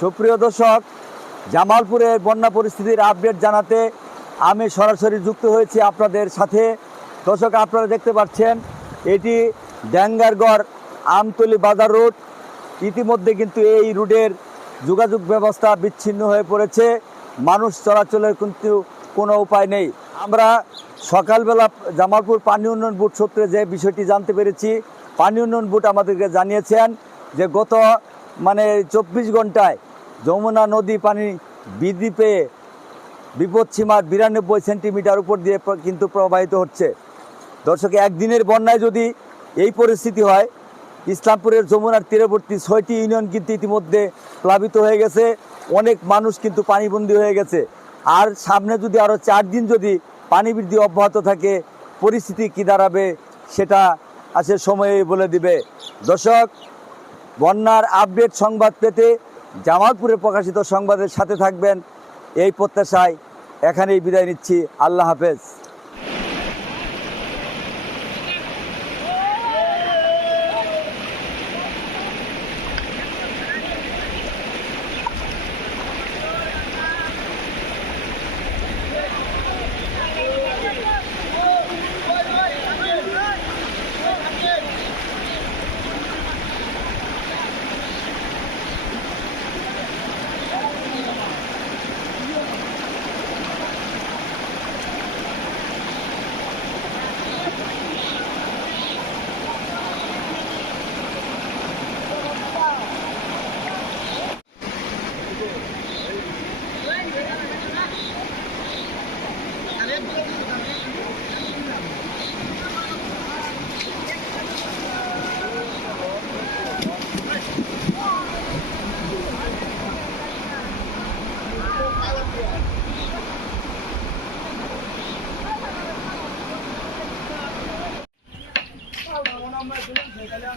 সুপ্রিয় দর্শক জামালপুরের বন্যা পরিস্থিতির আপডেট জানাতে আমি সরাসরি যুক্ত হয়েছি আপনাদের সাথে। দর্শক, আপনারা দেখতে পাচ্ছেন, এটি ড্যাঙ্গারগড় আমতলি বাজার রোড। ইতিমধ্যে কিন্তু এই রুটের যোগাযোগ ব্যবস্থা বিচ্ছিন্ন হয়ে পড়েছে। মানুষ চলাচলের কিন্তু কোনো উপায় নেই। আমরা সকালবেলা জামালপুর পানি উন্নয়ন বোর্ড সূত্রে যে বিষয়টি জানতে পেরেছি, পানি উন্নয়ন বোর্ড আমাদেরকে জানিয়েছেন যে গত মানে চব্বিশ ঘন্টায় যমুনা নদী পানি বৃদ্ধি পেয়ে বিপদসীমার বিরানব্বই সেন্টিমিটার উপর দিয়ে কিন্তু প্রবাহিত হচ্ছে। দর্শক, একদিনের বন্যায় যদি এই পরিস্থিতি হয়, ইসলামপুরের যমুনার তীরবর্তী ছয়টি ইউনিয়ন কিন্তু ইতিমধ্যে প্লাবিত হয়ে গেছে। অনেক মানুষ কিন্তু পানিবন্দী হয়ে গেছে। আর সামনে যদি আরও চার দিন যদি পানি বৃদ্ধি অব্যাহত থাকে, পরিস্থিতি কী দাঁড়াবে সেটা আছে সময়ে বলে দিবে। দর্শক, বন্যার আপডেট সংবাদ পেতে জামালপুরে প্রকাশিত সংবাদের সাথে থাকবেন এই প্রত্যাশায় এখানেই বিদায় নিচ্ছি। আল্লাহ হাফেজ। আমরা চলে গেলাম